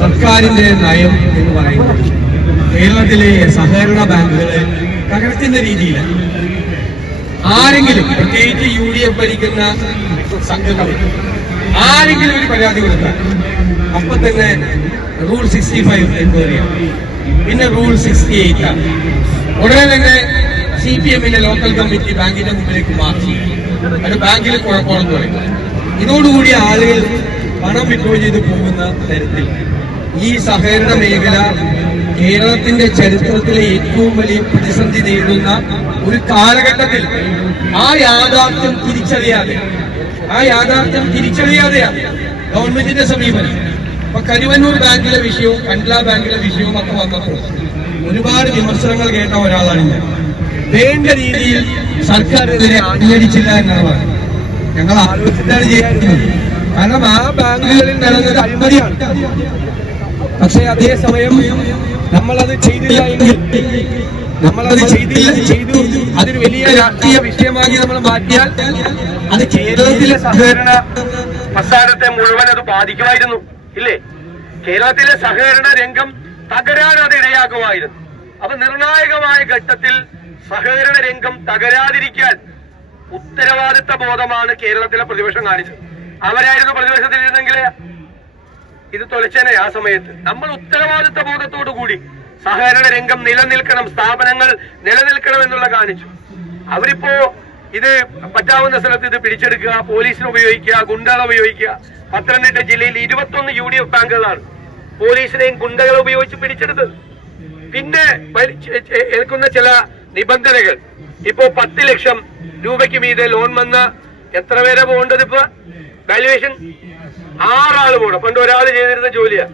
സർക്കാരിന്റെ നയം എന്ന് പറയുന്നത് കേരളത്തിലെ സഹകരണ ബാങ്കുകളെ തകർക്കുന്ന രീതിയിൽ ആരെങ്കിലും പ്രത്യേകിച്ച് യു ഡി എഫ് ഭരിക്കുന്ന സംഘങ്ങൾ ആരെങ്കിലും ഒരു പരാതി കൊടുത്താൽ അപ്പൊ തന്നെ റൂൾ സിക്സ്റ്റി ഫൈവ് എൻക്വയറി പിന്നെ റൂൾ സിക്സ്റ്റി എയ്റ്റ് ആണ്. ഉടനെ തന്നെ സി പി എമ്മിന്റെ ലോക്കൽ കമ്മിറ്റി ബാങ്കിന്റെ മുമ്പിലേക്ക് മാറ്റി. അത് ബാങ്കിൽ കുഴപ്പമാണെന്ന് പറയും. ഇതോടുകൂടി ആളുകൾ പണം വിഡ്രോ ചെയ്ത് പോകുന്ന തരത്തിൽ. ഈ സഹകരണ മേഖല കേരളത്തിന്റെ ചരിത്രത്തിലെ ഏറ്റവും വലിയ പ്രതിസന്ധി നേരിടുന്ന ഒരു കാലഘട്ടത്തിൽ ആ യാഥാർത്ഥ്യം തിരിച്ചറിയാതെ ആ യാഥാർത്ഥ്യം തിരിച്ചറിയാതെയാണ് ഗവൺമെന്റിന്റെ സമീപനം. ഇപ്പൊ കരുവന്നൂർ ബാങ്കിലെ വിഷയവും കണ്ട്ല ബാങ്കിലെ വിഷയവും ഒക്കെ വന്നപ്പോൾ ഒരുപാട് വിമർശനങ്ങൾ കേട്ട ഒരാളാണ് ഞാൻ. വേണ്ട രീതിയിൽ സർക്കാരിനെതിരെ അംഗീകരിച്ചില്ല എന്നാണ് പറയുന്നത് ഞങ്ങൾ ആലോചിച്ചിട്ടാണ് ചെയ്യുന്നത് കാരണം ആ ബാങ്കുകളിൽ നടന്നത് അഴിമതിയാണ് പക്ഷേ അതേസമയം നമ്മളത് ചെയ്തില്ല എങ്കിൽ നമ്മളത് ചെയ്തില്ല ചെയ്തു. അതൊരു വലിയ രാഷ്ട്രീയ വിഷയമാക്കി നമ്മൾ മാറ്റിയാൽ അത് കേരളത്തിലെ സഹകരണ പ്രസ്ഥാനത്തെ മുഴുവൻ അത് ബാധിക്കുമായിരുന്നു. ഇല്ലേ? കേരളത്തിലെ സഹകരണ രംഗം തകരാൻ അത് ഇടയാക്കുമായിരുന്നു. അപ്പൊ നിർണായകമായ ഘട്ടത്തിൽ സഹകരണ രംഗം തകരാതിരിക്കാൻ ഉത്തരവാദിത്ത ബോധമാണ് കേരളത്തിലെ പ്രതിപക്ഷം കാണിച്ചത്. അവരായിരുന്നു പ്രതിപക്ഷത്തിലിരുന്നെങ്കിൽ ഇത് തൊലച്ചേനെ ആ സമയത്ത്. നമ്മൾ ഉത്തരവാദിത്ത ബോധത്തോടു കൂടി സഹകരണ രംഗം നിലനിൽക്കണം സ്ഥാപനങ്ങൾ നിലനിൽക്കണം എന്നുള്ള കാണിച്ചു. അവരിപ്പോ ഇത് പറ്റാവുന്ന സ്ഥലത്ത് ഇത് പിടിച്ചെടുക്കുക പോലീസിനെ ഉപയോഗിക്കുക ഗുണ്ടകളെ ഉപയോഗിക്കുക. പത്തനംതിട്ട ജില്ലയിൽ ഇരുപത്തൊന്ന് യു ഡി എഫ് ബാങ്കുകളാണ് പോലീസിനെയും ഗുണ്ടകളെ ഉപയോഗിച്ച് പിടിച്ചെടുത്തത്. പിന്നെ ഏൽക്കുന്ന ചില നിബന്ധനകൾ. ഇപ്പോ പത്ത് ലക്ഷം രൂപയ്ക്ക് മീതെ ലോൺ വന്ന എത്ര പേരെ പോകേണ്ടത് ഇപ്പൊ വാല്യുവേഷൻ ആറാൾ പോകണം പണ്ട് ഒരാൾ ചെയ്തിരുന്ന ജോലിയാ.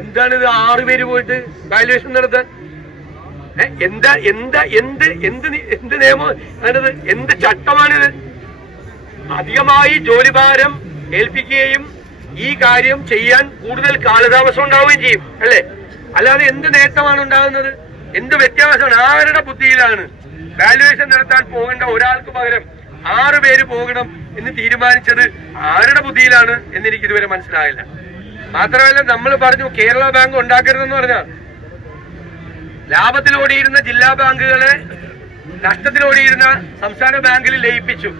എന്താണ് ഇത് ആറ് പേര് പോയിട്ട് വാല്യുവേഷൻ നടത്താൻ? എന്താ എന്താ എന്ത് എന്ത് എന്ത് നിയമം? അതായത് എന്ത് ചട്ടമാണിത്? അധികമായി ജോലിഭാരം ഏൽപ്പിക്കുകയും ഈ കാര്യം ചെയ്യാൻ കൂടുതൽ കാലതാമസം ഉണ്ടാവുകയും ചെയ്യും അല്ലേ? അല്ലാതെ എന്ത് നേട്ടമാണ് ഉണ്ടാകുന്നത്? എന്ത് വ്യത്യാസമാണ്? ആരുടെ ബുദ്ധിയിലാണ്? വാല്യുവേഷൻ നടത്താൻ പോകേണ്ട ഒരാൾക്ക് പകരം ആറ് പേര് പോകണം എന്ന് തീരുമാനിച്ചത് ആരുടെ ബുദ്ധിയിലാണ് എന്ന് എനിക്ക് ഇതുവരെ മനസ്സിലായില്ല. മാത്രമല്ല നമ്മൾ പറഞ്ഞു കേരള ബാങ്ക് ഉണ്ടാക്കരുതെന്ന് പറഞ്ഞാൽ ലാഭത്തിലോടിയിരുന്ന ജില്ലാ ബാങ്കുകളെ നഷ്ടത്തിലോടിയിരുന്ന സംസ്ഥാന ബാങ്കിൽ ലയിപ്പിച്ചു.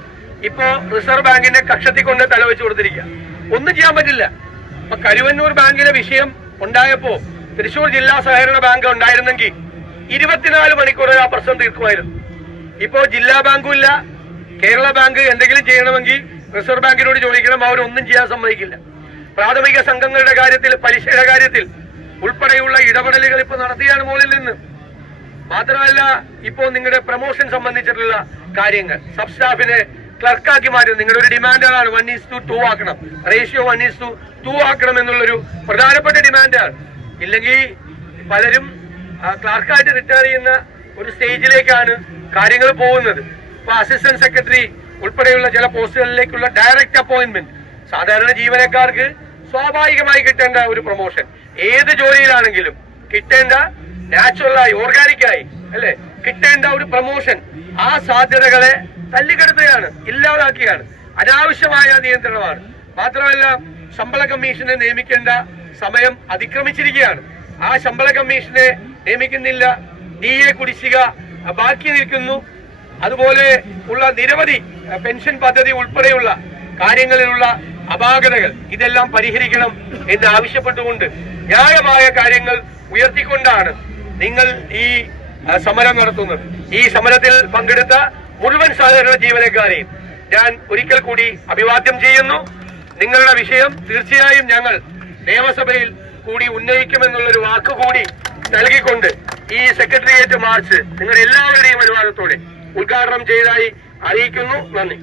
ഇപ്പോ റിസർവ് ബാങ്കിന്റെ കക്ഷത്തിൽ കൊണ്ട് തലവെച്ചു കൊടുത്തിരിക്കുക. ഒന്നും ചെയ്യാൻ പറ്റില്ല. അപ്പൊ കരുവന്നൂർ ബാങ്കിലെ വിഷയം ഉണ്ടായപ്പോ തൃശൂർ ജില്ലാ സഹകരണ ബാങ്ക് ഉണ്ടായിരുന്നെങ്കിൽ ഇരുപത്തിനാല് മണിക്കൂർ ആ പ്രശ്നം തീർക്കുമായിരുന്നു. ഇപ്പോ ജില്ലാ ബാങ്കും ഇല്ല കേരള ബാങ്ക് എന്തെങ്കിലും ചെയ്യണമെങ്കിൽ റിസർവ് ബാങ്കിനോട് ചോദിക്കണം. അവരൊന്നും ചെയ്യാൻ സമ്മതിക്കില്ല. പ്രാഥമിക സംഘങ്ങളുടെ കാര്യത്തിൽ പലിശയുടെ കാര്യത്തിൽ ഉൾപ്പെടെയുള്ള ഇടപെടലുകൾ ഇപ്പൊ നടത്തിയാണ് മുകളിൽ നിന്ന്. മാത്രമല്ല ഇപ്പോ നിങ്ങളുടെ പ്രൊമോഷൻ സംബന്ധിച്ചിട്ടുള്ള കാര്യങ്ങൾ. സബ് സ്റ്റാഫിനെ ക്ലർക്കാക്കി മാറ്റും നിങ്ങളുടെ ഒരു ഡിമാൻഡാണ്. വൺ ഈസ് ടു ടു ആക്കണം. Ratio one is to two ആക്കണം എന്നുള്ളൊരു പ്രധാനപ്പെട്ട ഡിമാൻഡാണ്. ഇല്ലെങ്കിൽ പലരും ക്ലർക്കായിട്ട് റിട്ടയർ ചെയ്യുന്ന ഒരു സ്റ്റേജിലേക്കാണ് കാര്യങ്ങൾ പോകുന്നത്. അസിസ്റ്റന്റ് സെക്രട്ടറി ഉൾപ്പെടെയുള്ള ചില പോസ്റ്റുകളിലേക്കുള്ള ഡയറക്റ്റ് അപ്പോയിന്റ്മെന്റ് സാധാരണ ജീവനക്കാർക്ക് സ്വാഭാവികമായി കിട്ടേണ്ട ഒരു പ്രൊമോഷൻ ഏത് ജോലിയിലാണെങ്കിലും കിട്ടേണ്ട നാച്ചുറലായി ഓർഗാനിക്കായി അല്ലെ? കിട്ടേണ്ട ഒരു പ്രൊമോഷൻ ആ സാധ്യതകളെ തല്ലിക്കെടുത്തുകയാണ് ഇല്ലാതാക്കുകയാണ് അനാവശ്യമായ നിയന്ത്രണമാണ്. മാത്രമല്ല ശമ്പള കമ്മീഷനെ നിയമിക്കേണ്ട സമയം അതിക്രമിച്ചിരിക്കുകയാണ്. ആ ശമ്പള കമ്മീഷനെ നിയമിക്കുന്നില്ല. ഡി എ കുടിശ്ശിക ബാക്കി നിൽക്കുന്നു. അതുപോലെ ഉള്ള നിരവധി പെൻഷൻ പദ്ധതി ഉൾപ്പെടെയുള്ള കാര്യങ്ങളിലുള്ള അപാകതകൾ ഇതെല്ലാം പരിഹരിക്കണം എന്ന് ആവശ്യപ്പെട്ടുകൊണ്ട് ന്യായമായ കാര്യങ്ങൾ ഉയർത്തിക്കൊണ്ടാണ് നിങ്ങൾ ഈ സമരം നടത്തുന്നത്. ഈ സമരത്തിൽ പങ്കെടുത്ത മുഴുവൻ സാധാരണ ജീവനക്കാരെയും ഞാൻ ഒരിക്കൽ കൂടി അഭിവാദ്യം ചെയ്യുന്നു. നിങ്ങളുടെ വിഷയം തീർച്ചയായും ഞങ്ങൾ നിയമസഭയിൽ കൂടി ഉന്നയിക്കുമെന്നുള്ളൊരു വാക്കുകൂടി നൽകിക്കൊണ്ട് ഈ സെക്രട്ടേറിയറ്റ് മാർച്ച് നിങ്ങളുടെ എല്ലാവരുടെയും അനുവാദത്തോടെ ഉദ്ഘാടനം ചെയ്തതായി അറിയിക്കുന്നു. നന്ദി.